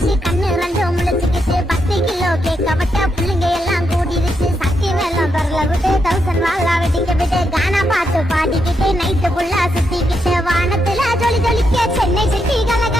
வந்துருச்சு கண்ணு ரெண்டும் முழிச்சுக்கிட்டு 10 கிலோ கேக்க வட்ட புள்ளிங்க எல்லாம் கூடிருச்சு சக்தி மேலாம் பரல விட்டு 1000 வாழா வெட்டிக்க விட்டு கானா பாட்டு பாடிக்கிட்டு நைட்டு புள்ளா சுத்திக்கிட்டு வானத்துல ஜொலி ஜொலிக்க சென்னை சிட்டி கலக